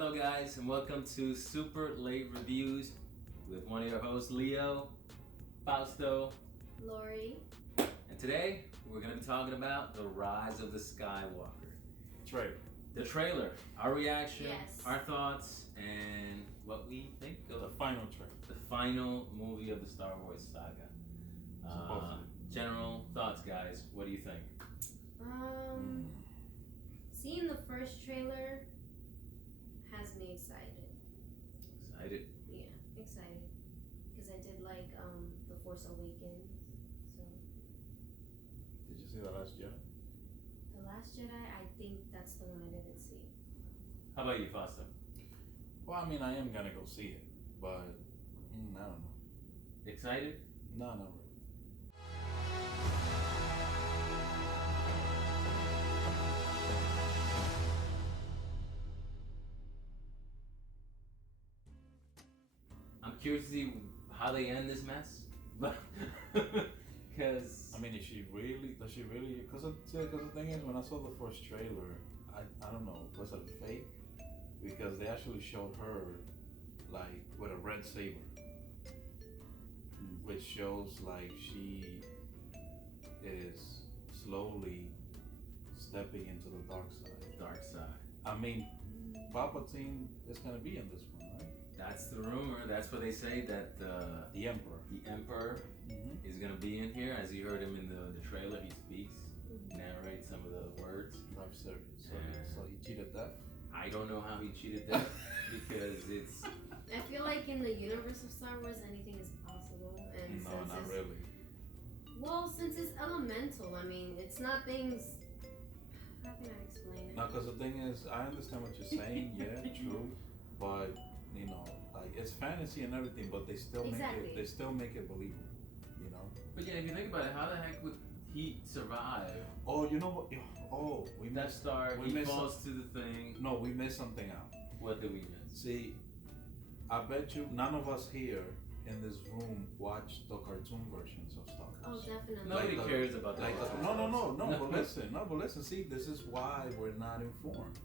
Hello guys and welcome to Super Late Reviews with one of your hosts, Leo, Fausto, Lori. And today we're going to be talking about The Rise of the Skywalker. Trailer. The trailer, our reaction, Yes. our thoughts, and what we think of The final trailer. the final movie of the Star Wars saga. General thoughts, guys. What do you think? Seeing the first trailer has me excited. Excited? Yeah, excited. Because I did like The Force Awakens. So Did you see The Last Jedi? The Last Jedi, I think that's the one I didn't see. How about you, Fausto? Well, I mean, I am gonna go see it, but I don't know. Excited? No, not really. I'm curious to see how they end this mess. But because I mean, does she really? Because the thing is, when I saw the first trailer, I don't know, was it fake? Because they actually showed her like with a red saber, which shows like she is slowly stepping into the dark side. dark side. I mean, Palpatine is gonna be in this one, right? That's the rumor. That's what they say, that The Emperor. the Emperor Mm-hmm. is going to be in here. As you heard him in the trailer, he speaks, narrates some of the words. Life service. Yeah. So he cheated death. I don't know how he cheated that because it's... I feel like in the universe of Star Wars, anything is possible. And No, since not it's, really. Well, since it's elemental, I mean, it's not things. How can I explain it? No, because the thing is, I understand what you're saying. Yeah, true. But you know, like it's fantasy and everything, but they still Exactly. make it believable. You know. But yeah, if you think about it, how the heck would he survive? Oh, you know what? Oh, we That missed. star, we he missed falls to the thing. No, we missed something out. What did we miss? See, I bet you none of us here in this room watched the cartoon versions of Star Wars. Oh, definitely. Nobody Like the- cares about that. No. But listen. See, this is why we're not informed.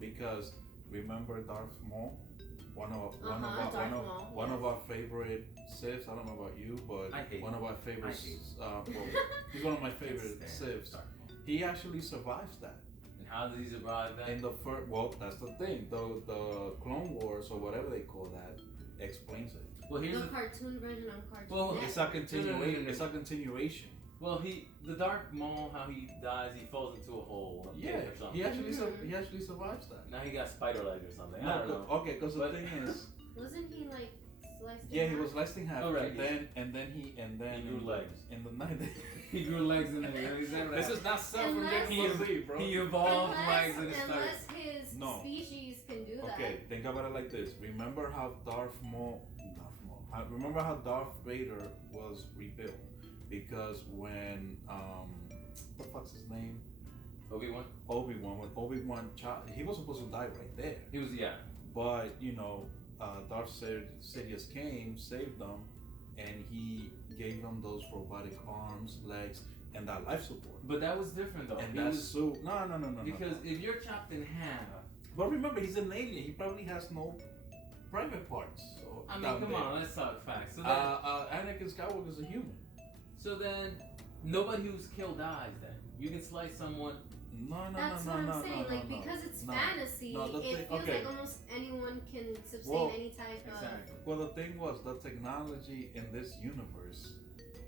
Because remember Darth Maul, one of our favorite Siths. I don't know about you, but I hate one of our favorite. He's one of my favorite Siths. He actually survives that. And how did he survive that? In the first, well, that's the thing. The Clone Wars or whatever they call that explains it. Well, here's The cartoon version on Cartoon Well, Network. It's a continuation. No. It's a continuation. Well, the Dark Maul, how he dies, he falls into a hole. Or Yeah, something. he actually survives that. Now he got spider legs or something. I don't know. Okay, because the thing is, Wasn't he like sliced? yeah, in he half? was sliced in half, Oh, right, and then he grew legs. in the night. He grew legs in there. This is not self Unless- ridiculous, bro. He evolved legs and it unless started. his species can do that. Okay, think about it like this. Remember how Remember how Darth Vader was rebuilt? Because when what the fuck's his name? Obi-Wan? When Obi-Wan he was supposed to die right there. He was, yeah. But you know, Darth Sidious came, saved them, and he gave them those robotic arms, legs, and that life support. But that was different though. And He that's was- so no. Because if you're chopped in half, But remember, he's an alien. He probably has no private parts. So I mean, down come there. on, let's talk facts. So Anakin Skywalker is a human. then nobody who's killed dies. Then you can slice someone. No. That's what I'm saying. Because it's fantasy, it feels like almost anyone can sustain any type Exactly. Well, the thing was, the technology in this universe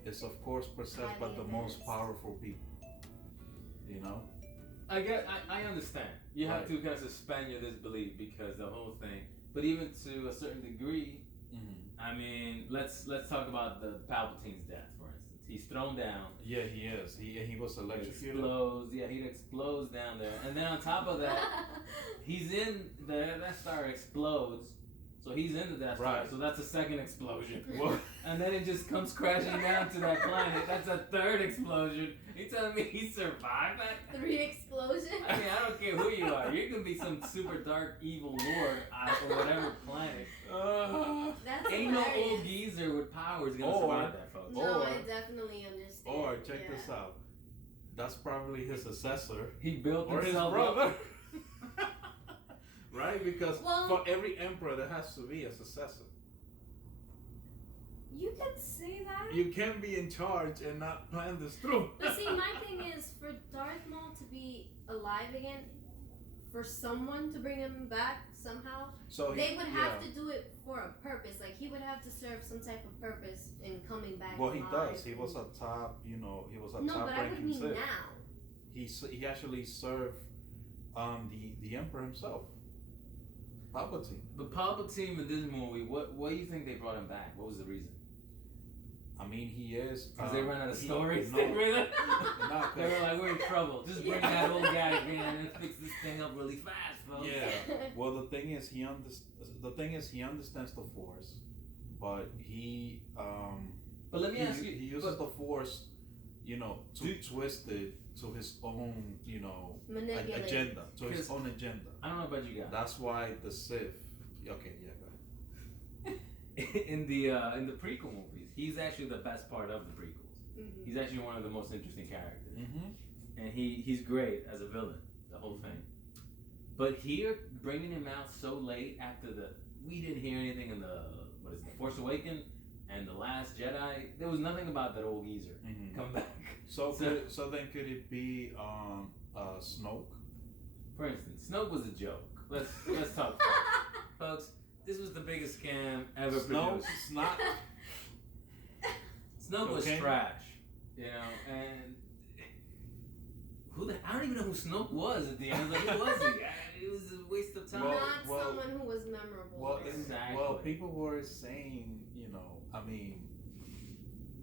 is, of course, possessed by the most powerful people. You know. I understand. You have to kind of suspend your disbelief because the whole thing. But even to a certain degree, I mean, let's talk about the Palpatine's death, for instance. He's thrown down. Yeah, he is. He was electrocuted. Explodes. Yeah, he explodes down there. And then on top of that, he's in there. That star explodes. So he's in the Death Star. Right. So that's a second explosion. And then it just comes crashing down to that planet. That's a third explosion. You telling me he survived that? 3 explosions? I mean, I don't care who you are. You can be some super dark evil lord on whatever planet. That's Ain't no hilarious. old geezer with powers gonna survive that, folks. No, Or- I definitely understand. Or check this out. That's probably his successor He built or his himself brother. up. right? Because Well, for every emperor, there has to be a successor. You could say that. You can't be in charge and not plan this through. But see, my thing is for Darth Maul to be alive again, for someone to bring him back somehow, So they would have to do it for a purpose. Like he would have to serve some type of purpose in coming back. Well, he alive. does. He was a top, he was a No, top but I would ranking mean Sith. now. He actually served the emperor himself, Palpatine. But Palpatine in this movie, what do you think they brought him back? What was the reason? I mean, he is Because they ran out of stories. No, They were no, like, we're in trouble. Just bring that old guy again and fix this thing up really fast, folks. yeah. Well, the thing is, he understands the Force, but he But let me ask you, he uses the Force, to twist it to his own, Manipulate. agenda, to his own agenda. I don't know about you guys. That's why the Sith. Okay, yeah, go ahead. in the prequel movies, he's actually the best part of the prequels. Mm-hmm. He's actually one of the most interesting characters, Mm-hmm. and he's great as a villain, the whole thing. But here, bringing him out so late after we didn't hear anything in the Force Awakens and the Last Jedi. There was nothing about that old geezer come back. So then could it be Snoke? For instance, Snoke was a joke. Let's talk, folks. This was the biggest scam ever produced. Snoke's not. Snoke was Okay. trash, and I don't even know who Snoke was at the end. Like, who was he? It was a waste of time. Not someone who was memorable. Well, Exactly. well, people were saying, I mean,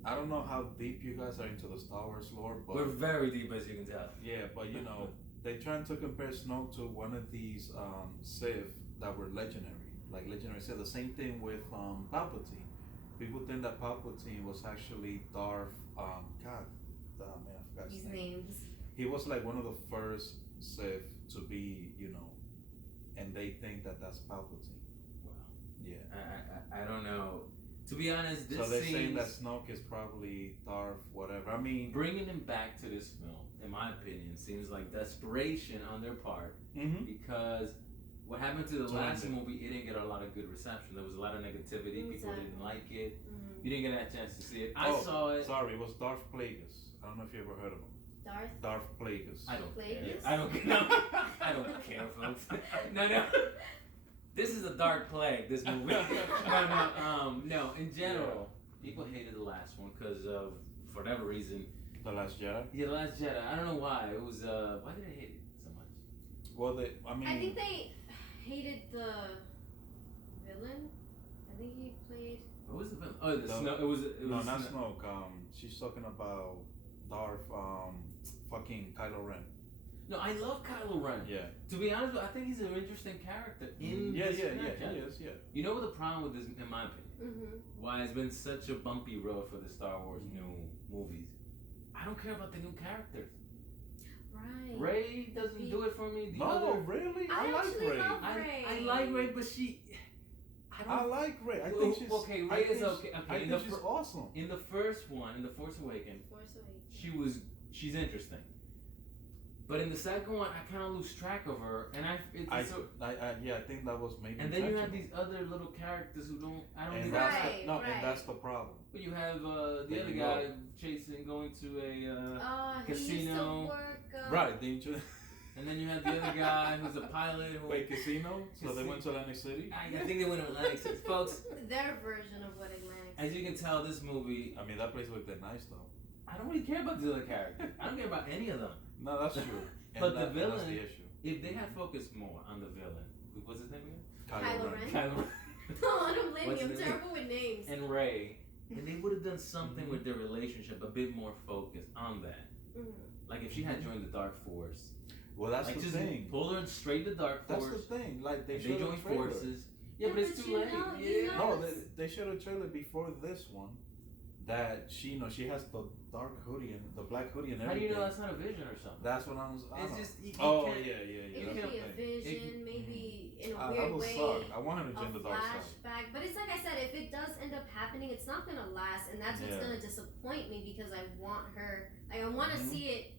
I don't know how deep you guys are into the Star Wars lore, but We're very deep, as you can tell. yeah, but they trying to compare Snoke to one of these Sith that were legendary, like legendary Sith. The same thing with Palpatine. People think that Palpatine was actually Darth. God, man, I forgot his These name. names. He was like one of the first Sith to be, and they think that that's Palpatine. Wow. Yeah. I don't know. To be honest, this So they're seems saying that Snoke is probably Darth, whatever. I mean, bringing him back to this film, in my opinion, seems like desperation on their part because what happened to the last movie, it didn't get a lot of good reception. There was a lot of negativity. People didn't like it. Mm-hmm. You didn't get that chance to see it. I saw it. Sorry, it was Darth Plagueis. I don't know if you ever heard of him. Darth Plagueis. I don't care. Plagueis? I don't care. No, I don't care, folks. No. This is a dark plague, this movie. No, in general, people hated the last one because of, for whatever reason. The Last Jedi? Yeah, The Last Jedi. I don't know why. It was, why did they hate it so much? Well, I think they hated the villain. I think he played. What was the villain? Oh, Snow. It was no, not Snow. Snoke. She's talking about Darth, fucking Kylo Ren. No, I love Kylo Ren. Yeah. To be honest, I think he's an interesting character in Yeah, this he franchise. is, yeah. You know what the problem with this, in my opinion? Mm-hmm. Why it's been such a bumpy road for the Star Wars new movies. I don't care about the new characters. Right. Ray doesn't do it for me. No, really? I like actually Ray. love Ray. I like Ray, but I like Ray. I think she's okay. Ray is okay. I Okay, think she's awesome. in the first one, in the Force Awakens, Force Awakens. she's interesting. But in the second one, I kind of lose track of her, and I think that was maybe. and then you have these other little characters who don't. I don't. And think that's Right, and right. that's the problem. But you have the There other you guy go. chasing, going to a He used to casino. work. Right? Didn't you? And then you have the other guy who's a pilot. Who, Wait, casino? So they went to Atlantic City? I think they went to Atlantic City. Folks, Their version of what Atlantic. as you can tell, this movie, I mean, that place looked nice though. I don't really care about the other characters. I don't care about any of them. No, that's true. But the that's villain- the issue. If they had focused more on the villain, what's his name again? Kylo Ren? Kylo Ren. No, I don't blame What's you. I'm his name? terrible with names. And Ray, and they would have done something with their relationship, a bit more focused on that. Mhm. Like if she had joined the Dark Force, Well, that's like the just thing. pull her straight to Dark That's Force. the thing. Like they They should join have trailer. forces. Yeah, Yeah, but it's but too you late. know- Yeah. you know- No, they should have trailer before this one. That she has the dark hoodie and the black hoodie and How do everything. you know that's not a vision or something? That's what I It's don't just you Oh can't- yeah. It You could can't- be a That's the thing. vision, maybe in a That weird would way. suck. I want her to A join the dark side. flashback, but it's like I said, if it does end up happening, it's not gonna last, and that's what's Yeah. gonna disappoint me because I want her. Like I want to Mhm. see it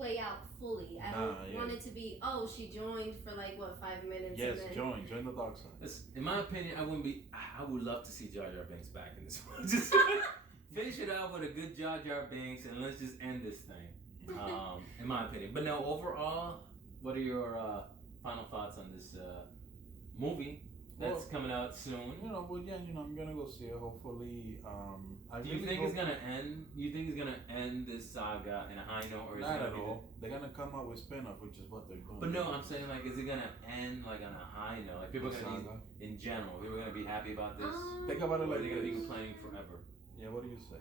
play out fully. I don't want it to be, oh, she joined for like what 5 minutes. Yes, and then... join the dark side. In my opinion, I would love to see Jar Jar Binks back in this one. Just finish it out with a good Jar Jar Binks and let's just end this thing. In my opinion. But no, overall, what are your final thoughts on this movie that's coming out soon? I'm gonna go see it. Hopefully, Do you think it's gonna end? You think it's gonna end this saga in a high note, or is not it at all? They're gonna come out with spin-off, which is what they're doing. But no, I'm saying like, is it gonna end like on a high note? Like people are gonna be in general, people are gonna be happy about this. Think about it or like are they gonna be complaining forever? Yeah, what do you say?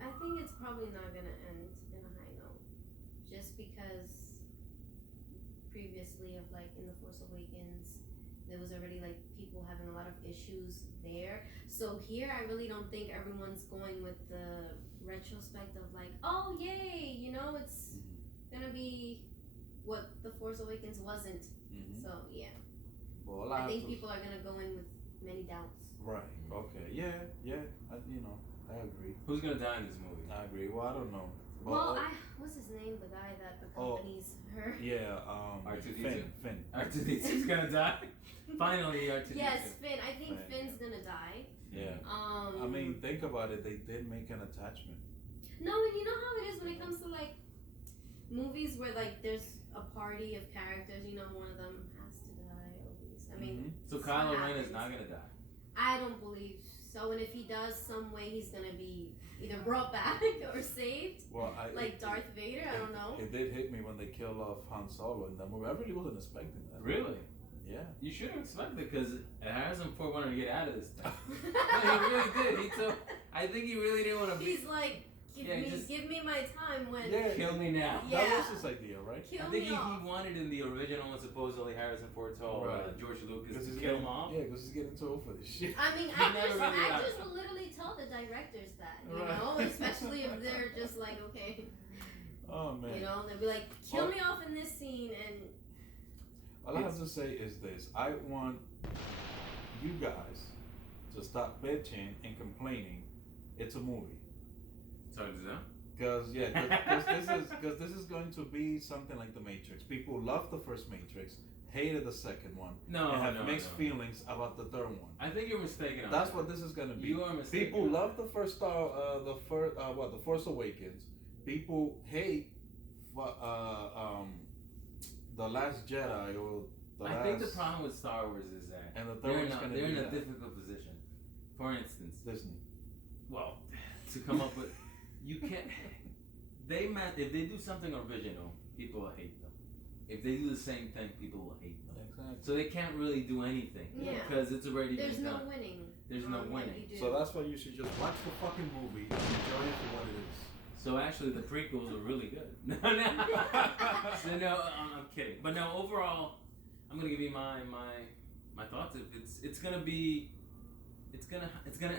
I think it's probably not gonna end in a high note, just because previously of like in The Force Awakens, there was already like people having a lot of issues there. So here, I really don't think everyone's going with the retrospect of like, oh yay, it's gonna be what The Force Awakens wasn't. So yeah, well, I think people are gonna go in with many doubts. Right. Okay. Yeah. I agree. Who's gonna die in this movie? I agree. Well, I don't know. Well, what's his name? The guy that accompanies her. Yeah. R2D2. Finn. R2D2's gonna die. Finally, R2D2. Yes, Finn. I think Finn's gonna die. Yeah. I mean, think about it. They did make an attachment. No, and you know how it is when it comes to like movies where like there's a party of characters. One of them has to die always. I mean, so Kylo Ren is not gonna die. I don't believe so, and if he does, some way he's gonna be either brought back or saved. Well, like Darth Vader. I don't know. It did hit me when they killed off Han Solo in that movie. I really wasn't expecting that. Really? Yeah. You should have expected it because Harrison Ford wanted to get out of this thing. No, he really did. I think he really didn't want to be. He's like, give me my time when. Yeah. Kill me now. Yeah. That was his idea, right? Kill I think me he off. wanted in the original one, supposedly Harrison Ford told George Lucas to kill him off. Yeah, because he's getting too old for this shit. I mean, actors will literally tell the directors that, especially if they're just like, okay. Oh man. They'll be like, kill me off in this scene, and. All I have to say is this: I want you guys to stop bitching and complaining. It's a movie. Sorry, is that? Because this is going to be something like The Matrix. People love the first Matrix, hated the second one, and have mixed feelings about the third one. I think you're mistaken. That's what this is going to be. You are mistaken. People love the first The Force Awakens. People hate The Last Jedi or I think the problem with Star Wars is that they're in a difficult position. For instance, Disney. Well, to come up with, you can't. If they do something original, people will hate them. If they do the same thing, people will hate them. Exactly. So they can't really do anything because it's already been done. There's no winning. There's no winning. So that's why you should just watch the fucking movie and enjoy it for what it is. So actually, the prequels are really good. No. So no, I'm kidding. But no, overall, I'm gonna give you my thoughts. If it's gonna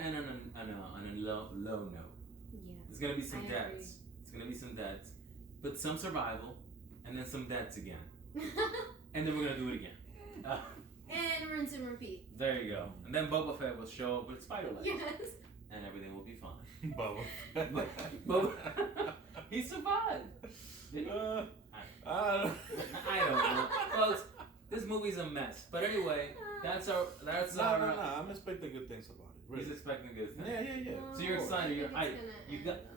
end on a low note. Yeah. There's gonna be some deaths. It's gonna be some deaths, but some survival, and then some deaths again, and then we're gonna do it again. And rinse and repeat. There you go. And then Boba Fett will show up with spider legs. Yes. And everything will be fine. Boba. He survived. I don't know. Folks, this movie's a mess. But anyway, that's our. No. I'm expecting good things about it. Really. He's expecting good things. Yeah. So you're excited.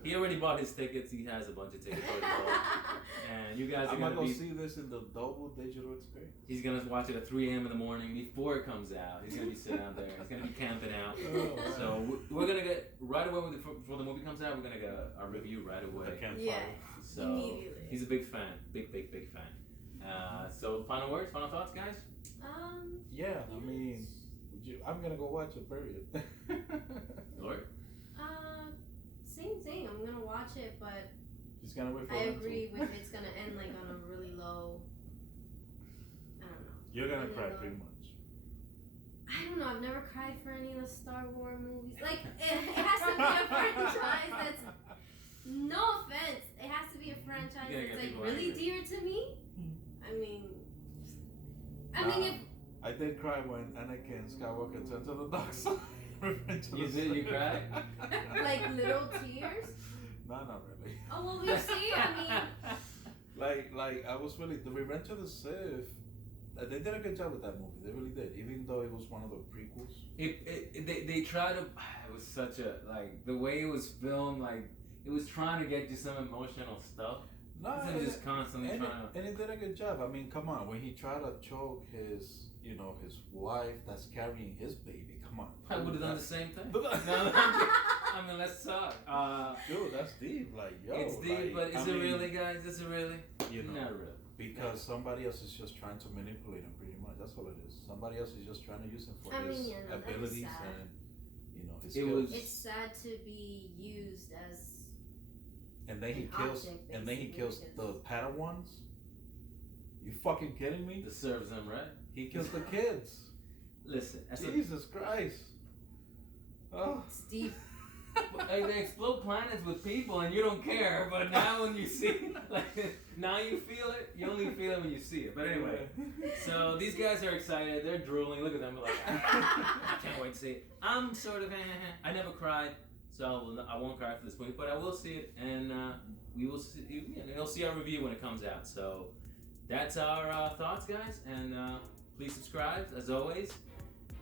He already bought his tickets. He has a bunch of tickets already bought. And you guys are I'm gonna gonna go see this in the double digital experience. He's gonna watch it at 3 a.m. in the morning before it comes out. He's gonna be sitting out there. He's gonna be camping out. So we're gonna get right away before the movie comes out. We're gonna get a review right away. Yeah. So immediately. He's a big fan. Big fan. So final words, final thoughts, guys. Yeah, I mean, I'm gonna go watch it. Period. Lord. Same thing. I'm gonna watch it, but Just gonna wait for I agree with it's gonna end like on a really low. I don't know. You're gonna cry pretty much. I don't know. I've never cried for any of the Star Wars movies. Like it has to be a franchise that's. No offense. It has to be a franchise that's like really dear to me. I mean, if. I did cry when Anakin Skywalker turned to the dark side. You did? You cried? Like little tears? No, not really. Oh, well, we see. I mean, like I was really the Revenge of the Sith. They did a good job with that movie. They really did, even though it was one of the prequels. They try to. It was such a like the way it was filmed. Like it was trying to get you some emotional stuff. No, Instead of just constantly trying to. And it did a good job. I mean, come on, when he tried to choke his, his wife that's carrying his baby. Come on, I would have done the same thing. No, I mean, let's talk. Dude, that's deep. Like, yo, it's deep, but is it really, guys? Is it really? Not really. Because somebody else is just trying to manipulate him, pretty much. That's all it is. Somebody else is just trying to use him for his abilities and his skills. It's sad to be used as. And then he kills. And then he kills the Padawans. You fucking kidding me? That serves them, right? He kills the kids. Listen, Jesus Christ. Oh. It's deep. They explode planets with people and you don't care, but now when you see, now you feel it. You only feel it when you see it. But anyway, so these guys are excited. They're drooling. Look at them. Like, I can't wait to see it. I'm sort of, I never cried, so I won't cry for this movie, but I will see it, and we will see. You'll see our review when it comes out. So that's our thoughts, guys, and please subscribe as always.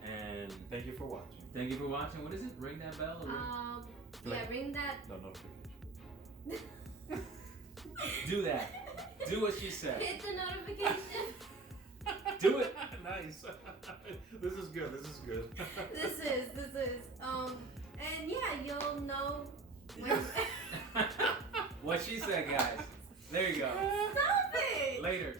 And thank you for watching. Thank you for watching. What is it? Ring that bell? Or Ring that. No notification. Do that. Do what she said. Hit the notification. Do it. Nice. This is good. This is good. This is. And yeah, you'll know. When... What she said, guys. There you go. Stop it. Later.